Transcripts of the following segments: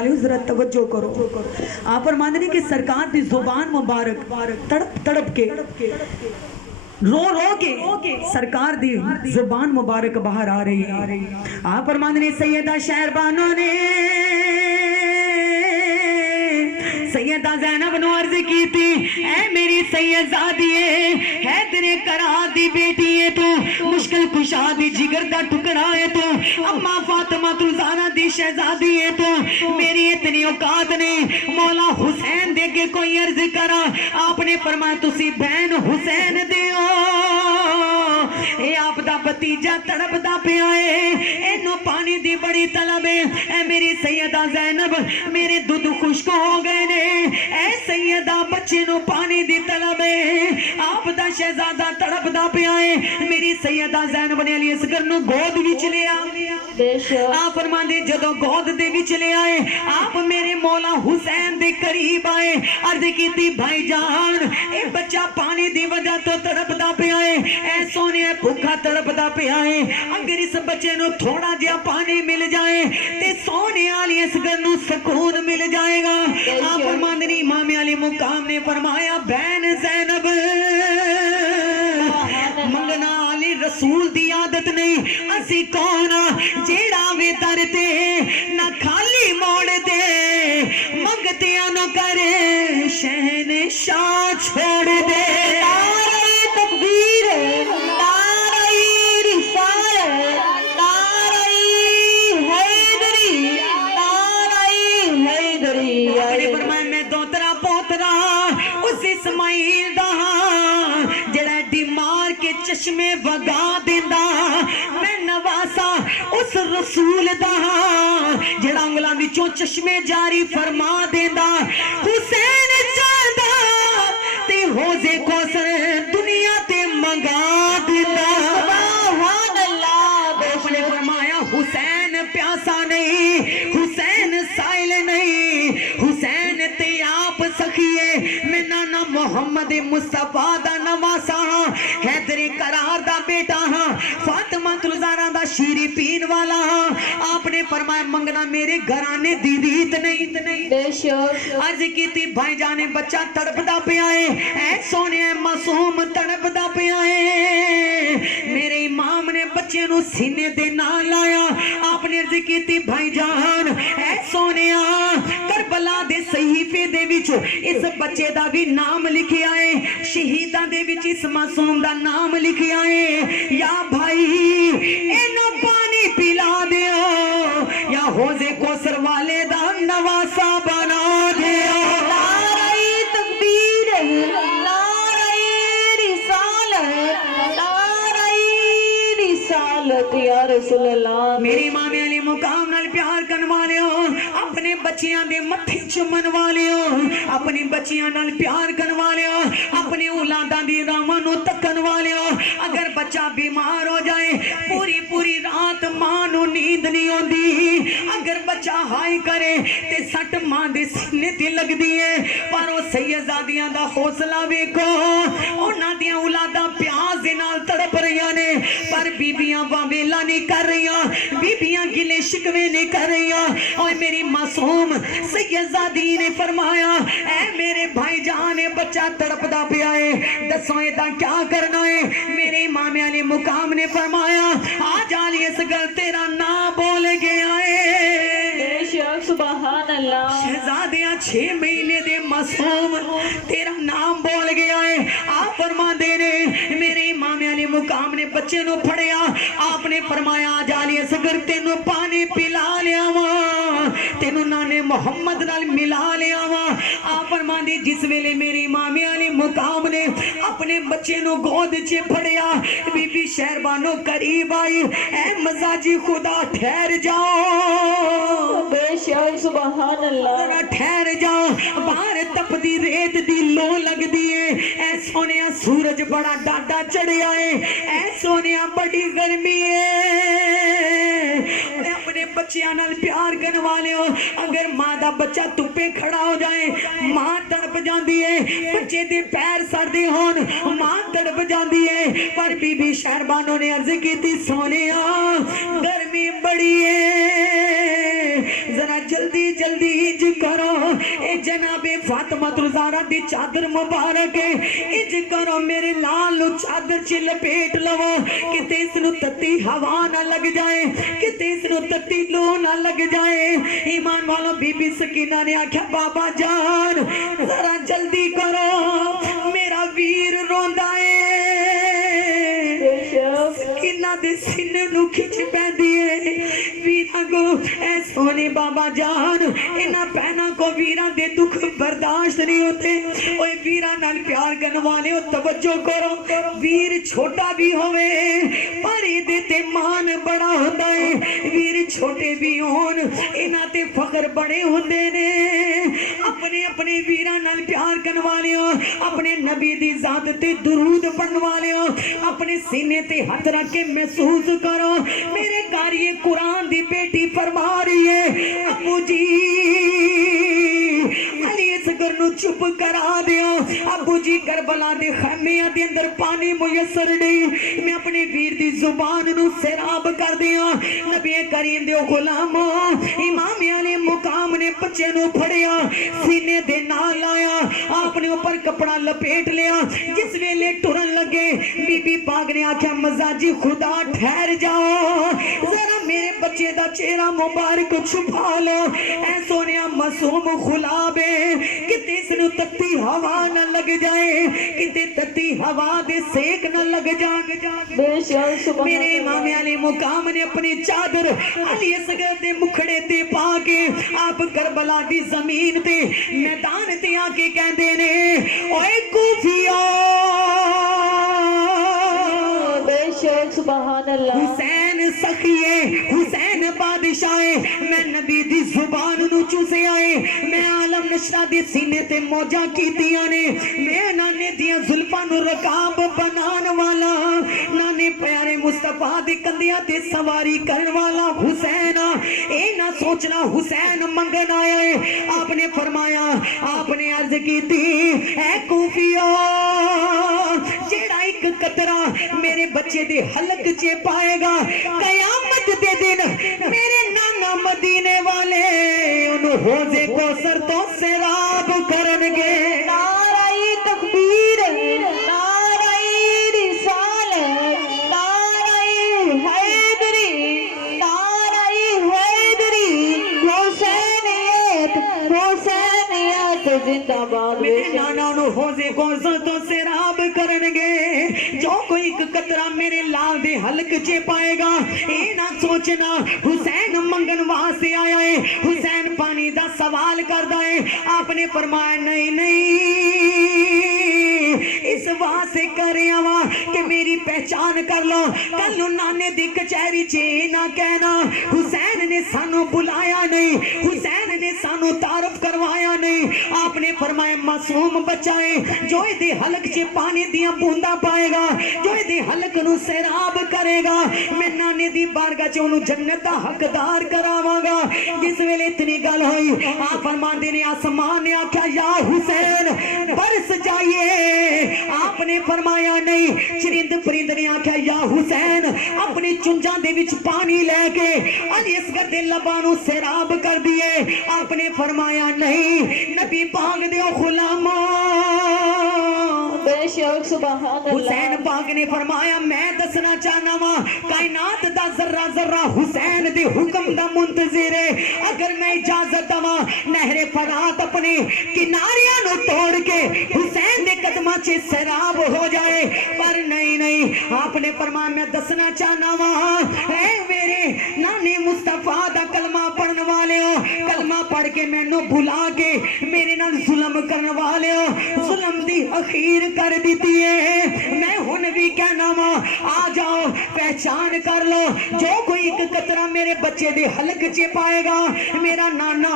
जरा तवज्जो करो। आप फरमाते कि सरकार की जुबान मुबारक तड़प तड़प के रो रो के सरकार दी जुबान मुबारक बाहर आ रही है। आप फरमाते सैयदा शहरबानो ने सैयदा ज़ैनब नु अर्ज की थी, ऐ मेरी सैयदादी है तेरे करार दी बेटी है तू, मुश्किल कुशा दी जिगर दा टुकड़ा है तू, अम्मा फातिमा तू ज़हरा दी शहजादी है तू, मेरी इतनी औकात नहीं मौला हुसैन दे के कोई अर्ज करा। आपने फरमाया तुसी बहन हुसैन दियो, ए आप दा भतीजा तड़पदा पिया है, इनो पानी दी बड़ी तलब है। ऐ मेरी सैयदा ज़ैनब मेरे दूध खुश्क हो गए ने, ऐ सैयदा बच्चे नु पानी दी तलब है, आप दा शहजादा तड़पदा पिया है। मेरी सैयदा ज़ैनब ने अली असगर नु गोद विच लिया। आप फरमांदे जदों गोद दे विच ले आए आप मेरे मौला हुसैन दे करीब आए, अर्ज कीती भाईजान ए बच्चा पानी दी वजह तो तड़पदा पिया है, ऐ सोने भूखा तड़पदा पिया है, अगर इस बच्चे नु थोड़ा जिहा पानी मिल जाए ते सोने वाली असगर नु सुकून मिल जाएगा। आप फरमांदे इमाम अली मुकाम ने फरमाया बहन ज़ैनब मंगना आली रसूल दी आदत नहीं, असी कौन जेड़ा वे दर ते ना खाली मोड़ दे, मंगते न करे शहनशाह छोड़ दे। नारे तकबीर नारे रिसालत नारे हैदरी नारे हैदरी। अपने फरमाया मैं दोतरा पोतरा उस इस्माइल दा जेड़ा डिमार के चश्मे वगा देंदा, मैं नवासा उस रसूल दा जेड़ा उंगलां विचों चश्मे जारी फरमा देंदा, हुसैन चाहदा ते होजे कौसर दुनिया ते मंगा देंदा। सुभान अल्लाह। आपने फरमाया हुसैन प्यासा नहीं, हुसैन साइल नहीं, हुसैन ते आप सखिए मैं नाना मोहम्मद मुस्तफा दा नवासा हां, हैदरी करार दा बेटा हां, फातिमा तुलजारा दा शीरी पीन वाला हां। आपने फरमाया मंगना मेरे घराने दी रीत नहीं बेशक। अर्ज कीती भाईजान ने बच्चा तड़पदा पिया है, ऐ सोने मासूम तड़पदा पिया है, मेरे इमाम ने बच्चे नु सीने दे नाल लाया। आपने अर्ज कीती भाईजान ऐ सोनिया करबला दे सहीफे दे विच इस बच्चे दा भी नाम लिखिया है, शहीदां दे विच इस मासूम दा नाम लिखिया है। या भाई इनो पानी पिला दियो या होजे कौसर वाले दा नवासा बना दियो। नारे तकबीर नारे रिसालत नारे रिसालत या रसूल अल्लाह। मेरे इमाम अली मुकाम नाल प्यार करन वालियो अपने बच्चियां दे मत्थे चुमन वालियो, अपनी बच्चियां नाल प्यार करन वालियो, अपने औलादां दी रावां नु तकन वालियो, अगर बच्चा बीमार हो जाए पूरी पूरी रात मां नु नींद नहीं आंदी, अगर बच्चा हाय करे ते सट मां दे सीने ते लगदी है, पर ओ सैयदादियां दा हौसला वेखो, उन्हां दी औलादां प्यास दे नाल तड़प रहियां ने, पर बीबियां वावेला नहीं कर रहियां, बीबियां गिले शिकवे नहीं कर रहियां। ओए मेरी मासूम सैयदादी ने फरमाया ऐ मेरे भाईजान ने बच्चा तड़पदा पिया है, दसो एदा क्या करना है। मेरे इमाम अली मुकाम ने फरमाया आज आली इस गल तेरा नाम बोल गया है। सुभान अल्लाह। शहजादियां 6 महीने दे मासूम तेरा नाम बोल गया है। आप फरमाते ने मेरे इमाम अली मुकाम ने बच्चे नु फड़िया, आपने फरमाया आज आली असगर तेनू पानी पिला लिया वा, तेनू नाने मोहम्मद नाल मिला लिया वा। आप फरमांदी जिस वेले मेरे इमाम अली मुकाम ने अपने बच्चे नु गोद च फड़िया, बीबी शहरबानो करीब आई, ऐ मजाजी खुदा ठहर जाओ बेशक सुभान अल्लाह, ठहर जाओ, बाहर तपदी रेत दी लो लगदी है, ऐ सोनिया सूरज बड़ा डाडा चढ़िया है, ऐ सोनिया बड़ी गर्मी है। अपने बच्चियां नाल प्यार करने वाले हो, अगर मां दा बच्चा धुप्पे खड़ा हो जाए मां तड़प जाती है, बच्चे दे पैर सड़दे होन मां तड़प जाती है, पर बीबी शहरबानो ने अर्ज की सोनिया गर्मी बड़ी है जरा जल्दी जल्दी जल्दी इंज करो ए जनाबे फातिमा ज़हरा दी चादर मुबारक है इंज करो मेरे लाल नु चादर च लपेट लवो किते इसनु तत्ती हवा ना लग जाए किते इसनु तत्ती लो ना लग जाए ईमान वालों बीबी सकीना ने आख्या बाबा जान जरा जल्दी करो मेरा वीर रोंदा है सकीना दे सीने नु खिच पैंदी है वीरा को ऐ सोने बाबा जान इना पहना को वीरा दे दुख बर्दाश्त नहीं होते ओए वीरा नाल प्यार करने वाले हो तवज्जो करो वीर छोटा भी होवे पर इहदे ते मान बड़ा होता है वीर छोटे भी होन इना ते फख्र बड़े होंदे ने अपने अपने वीरा नाल प्यार करने वाले हो अपने नबी दी जात ते दुरूद पढ़ने वाले हो अपने सीने ते हाथ रख के महसूस करो मेरे घर ये कुरान दी बेटी फरमा रही है अबू जी अली इस घर नु चुप करा दियो अबू जी करबला दे खैमिया दे अंदर पानी मुयसर नहीं मैं अपने वीर दी जुबान नु सैराब कर दिया नबी करीम दे गुलामो इमाम अली मुकाम ने बच्चे नु फड़िया सीने दे नाल लाया आपने ऊपर कपड़ा लपेट लिया जिस वेले टुरन लगे बीबी पाक ने आख्या मजाजी खुदा ठहर जाओ जरा मेरे बच्चे दा चेहरा मुबारक छुपा लो ऐ सोनिया मासूम गुलाबे किते इसनु तत्ती हवा न लग जाए किते तत्ती हवा दे सेक न लग जाए मेरे इमाम अली मुकाम ने अपनी चादर अली असगर दे मुखड़े ते पा के आप करबला दी जमीन ते मैदान ते आके कहंदे ने ओए कूफिया हुसैन सखिए हुसैन बादशाहे मैं नबी दी जुबान नु चूसे आए मैं आलम नशरा दे सीने ते मौजा कीतियां ने मैं नाने दियां जुल्फां नु रकाब बनान वाला नाने प्यारे मुस्तफा दे कंधियां ते सवारी करन वाला हुसैन ए ना सोचना हुसैन मंगन आया है आपने फरमाया आपने अर्ज कीती ऐ कूफिया जेड़ा एक कतरा मेरे बच्चे दे हलक च पाएगा कयामत दे दिन मेरे नाना मदीने वाले उन्होंने होजे कौसर तो सैराब करनगे नाराई तकबीर नाराई रिसालत नाराई हैदरी नाराई हैदरी हुसैनियत हुसैनियत जिंदाबाद मेरे नाना नु होजे कौसर तो सैराब करनगे जो कोई एक कतरा मेरे लाल दे हलक च पाएगा ए ना सोचना हुसैन मंगन वास्ते आया है हुसैन पानी दा सवाल करदा है आपने फरमाया नहीं नहीं इस वास्ते करया वा कि मेरी पहचान कर लो कल नाने दी कचहरी च ना कहना हुसैन ने सानू बुलाया नहीं हुसैन ने सानू तारुफ करवाया नहीं आपने फरमाया मासूम बच्चा है जो इहदे हलक च पानी दियां बूंदा पाएगा जो इहदे हलक नु सैराब करेगा मैं नाने दी बारगाह च ओनु जन्नत दा हकदार करावांगा जिस वेले इतनी गल होई आप फरमांदे ने आसमान ने आख्या या हुसैन बरस जाइए आपने फरमाया नहीं चरिंद परिंद ने आख्या या हुसैन अपनी चुंझां दे विच पानी लेके अली असगर दे लबां नु सैराब कर दिए आपने फरमाया नहीं नबी पाक दे गुलामो बेशक सुभान अल्लाह हुसैन पाक ने फरमाया मैं दसना चाहना वा कायनात दा जर्रा जर्रा हुसैन दे हुक्म दा मुंतजिर है अगर मैं इजाजत दवा नहरे फरात अपने किनारियां नु तोड़ के हुसैन दे कदमां च सैराब हो जाए पर नहीं नहीं आपने फरमाया मैं दसना चाहना वा ऐ मेरे नाने मुस्तफा दा कलमा पढ़ने वाले हो कलमा पढ़ के मैनू भुला के मेरे नाल जुल्म करने वाले हो जुल्म दी अखीर कर दी है मैं हुन भी कहना वा आ जाओ पहचान कर लो जो कोई एक कतरा मेरे बच्चे दे हलक च पाएगा मेरा नाना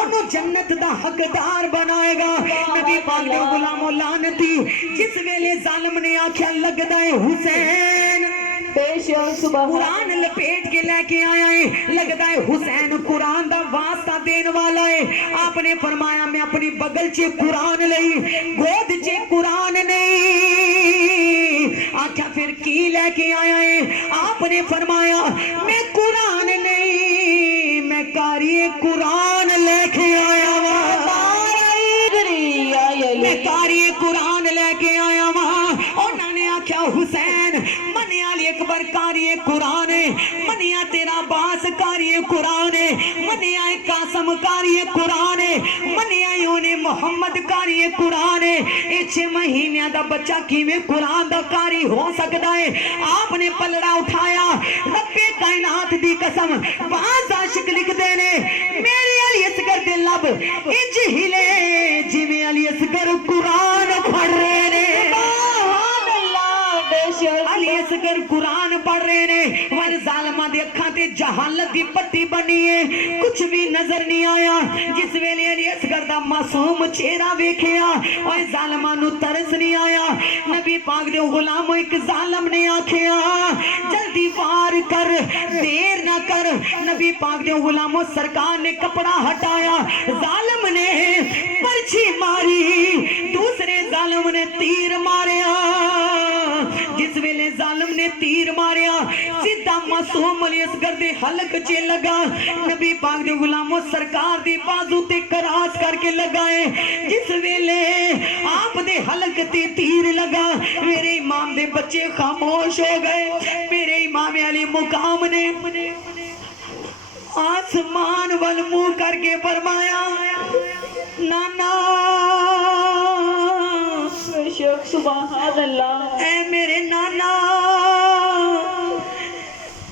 ओनू जन्नत दा हकदार बनाएगा नबी पाक दे गुलामो लानती जिस वेले जालिम ने आख्या लगदा है हुसैन कुरान लपेट के लेके आया है लगता है हुसैन कुरान दा वास्ता देने वाला है आपने फरमाया मैं अपनी बगल च कुरान लई गोद च कुरान नहीं आख्या फिर की लेके आया है आपने फरमाया मैं कुरान नहीं मैं कारी कुरान ले कुरान मनिया तेरा बास कारी कुरान मनिया कासम कारी कुरान मनिया योने मोहम्मद कारी कुरान 6 महीने का बच्चा किवें कुरान दा कारी हो सकता है। आपने पलड़ा उठाया रब्बे कायनात दी कसम बाज आशिक लिखते ने मेरे अली असगर दे लब इंज हिले जिवें अली असगर कुरान पढ़ रहे ने। अली असगर कुरान पढ़ रहे ने वर जालमा दे अखां ते जहालत दी पट्टी बनी है कुछ भी नजर नहीं आया। जिस वेले अली असगर दा मासूम चेहरा वेखिया ओए जालमा नु तरस नहीं आया। नबी पाक दे गुलाम एक जालिम ने आखिया जल्दी वार कर देर ना कर। नबी पाक दे गुलामों सरकार ने कपड़ा हटाया जालिम ने पर्ची मारी दूसरे जालिम ने तीर मारिया। जिस वेले जालिम ने तीर मारिया सीधा मासूम अली असगर दे हलक च लगा। नबी पाक दे गुलामों सरकार दी बाजू ते करास करके लगाए। जिस वेले आप दे हलक ते तीर लगा मेरे इमाम दे बच्चे खामोश हो गए। मेरे इमाम अली मुकाम ने आसमान वल मुंह करके फरमाया नाना सुभान अल्लाह ऐ मेरे नाना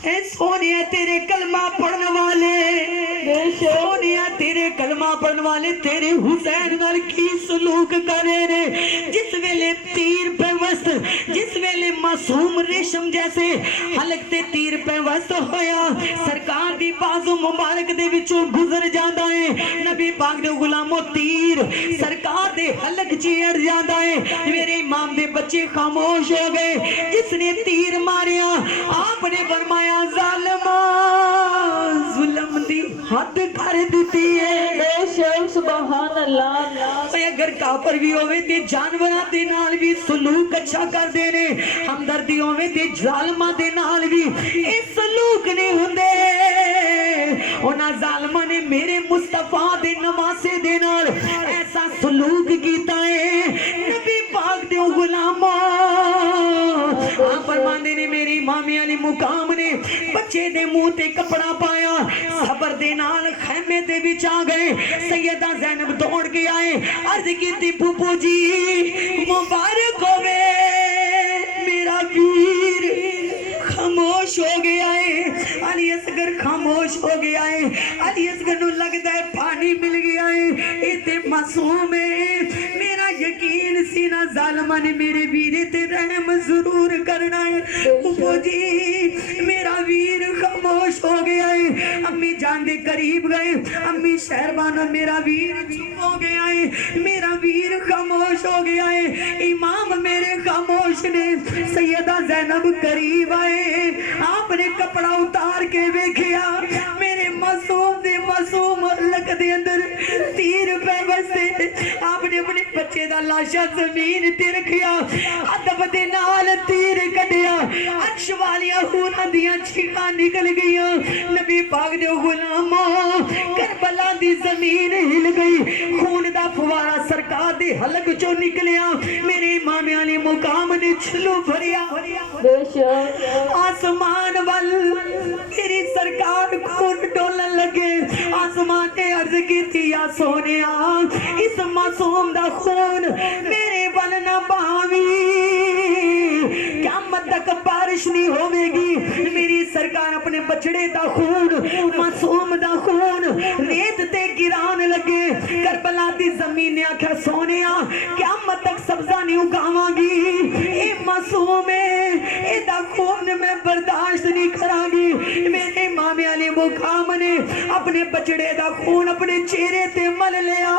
ऐ सोनिया तेरे कलमा पढ़ने वाले सोनिया तेरे कलमा पढ़ने वाले तेरे हुसैन नाल की सलूक करे ने। जिस वेले तीर पे वस्त जिस वेले मासूम रेशम जैसे हलक ते तीर पे वस्त होया सरकार दी बाजू मुबारक दे विचों गुजर जांदा है। नबी पाक दे गुलामों तीर सरकार दे हलक च अड़ जांदा है। मेरे इमाम दे बच्चे खामोश हो गए। जिसने तीर मारिया आपने फरमाया जालिमा जुल्म दी हद कर दी है। सुभान अल्लाह अगर काफर भी होवे ते जानवरां दे नाल भी सलूक अच्छा कर देने हमदर्दी होवे ते जालिमां दे नाल भी ए सलूक नहीं हुंदे। उन्हां जालिमां ने मेरे मुस्तफा दे नवासे दे नाल ऐसा सलूक कीता है। नबी पाक दे गुलामां आप फरमांदे ने मेरे इमाम अली मुकाम ने बच्चे दे मुंह ते कपड़ा पाया सबर दे नाल खैमे दे विच आ गए। सैयदा ज़ैनब दौड़ के आए अर्ज की फूफू जी मुबारक होवे मेरा वीर खामोश हो गया है। अली असगर खामोश हो गया है। अली असगर नु लगता है पानी मिल गया है। इते मासूम है मेरा यकीन सी ना जालिमा ने मेरे वीरे ते रहम जरूर करना है। फूफू जी मेरा वीर खामोश हो गया है। अम्मी जान दे करीब गए अम्मी शहरबानो मेरा वीर चुप हो गया है मेरा वीर खामोश हो गया है। इमाम मेरे खामोश ने। सैयदा ज़ैनब करीब आए आपने कपड़ा उतार के देखिया मेरे मासूम दे मासूम हलक दे अंदर तीर पे बसे। आपने अपने बच्चे दा लाशा जमीन ते रखिया अदब दे नाल तीर कढ़िया अर्श वालियां खूनां दियां चीखां निकल गईयां। नबी पाक दे गुलामों करबला दी जमीन हिल गई खून दा फवारा सरकार दे हलक चों निकलिया। मेरे इमाम अली मुकाम ने छलू भरिया आसमान वल तेरी सरकार खून डोलन लगे। आसमान ने अर्ज की या सोनिया इस मासूम दा खून मेरे वल ना पावी क़यामत तक बारिश नहीं होवेगी। मेरी सरकार अपने बछड़े दा खून मासूम दा खून रेत ते गिरान लगे। करबला दी जमीन ने आख्या सोनिया क़यामत तक सब्जा नहीं उगावांगी ए मासूम है एदा खून मैं बर्दाश्त नहीं करांगी। मेरे इमाम अली मुकाम ने अपने बछड़े दा खून अपने चेहरे ते मल लिया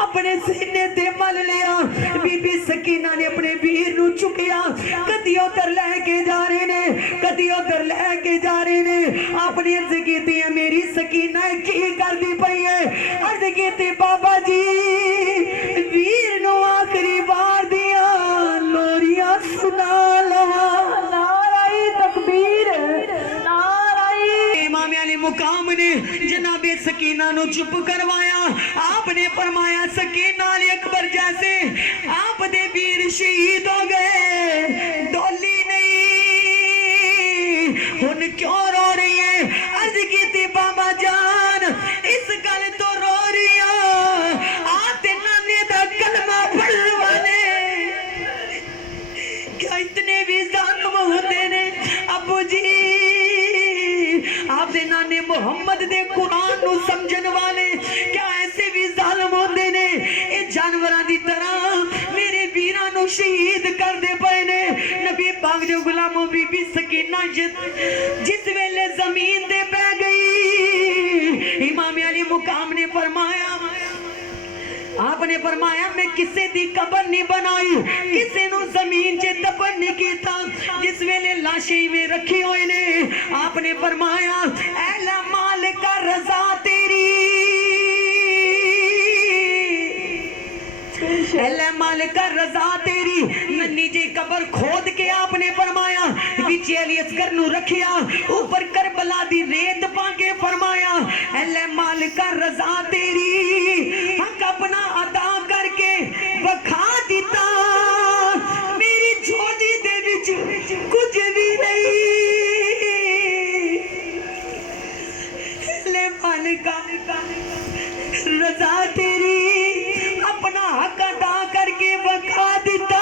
अपने सीने ते मल लिया। बीबी सकीना ने अपने वीर नु चुकिया कदी उधर लेके जा रहे ने कदी उधर लेके जा रहे ने। आपने अर्ज की मेरी सकीना की करदी पई है अर्ज की बाबा जी वीर नु आखिरी बार दिया लोरियां सुना लवा। नाराई तकबीर नाराई। इमाम अली मुकाम ने जनाबे सकीना नु चुप करवाया। आपने फरमाया सकीना अली अकबर जैसे आप दे वीर शहीद हो गए डोली नहीं हुन कुरान नू समझन वाले क्या ऐसे भी जालिम होंदे ने ये जानवरां दी तरह मेरे वीरां नू शहीद करदे पए ने। नबी पाक दे गुलामों बीबी सकीना जिस वेले जमीन ते पै गई इमाम अली मुकाम ने फरमाया आपने फरमाया मैं किसी दी कबर नहीं बनाई किसी नु जमीन च दफन नहीं कीता जिस वेले लाशें में रखी हुई ने आपने फरमाया ऐला मालिक रजा तेरी ऐला मालिक रजा तेरी नन्ही जी कबर खोद के आपने फरमाया विच अली असगर नु रखिया ऊपर करबला दी रेत पाके फरमाया ऐला मालिक रजा तेरी हक अपना अदा करके वखा दिता मेरी झोली दे विच कुछ भी नहीं ऐला मालिक रजा तेरी अपना हक अदा करके वखा दिता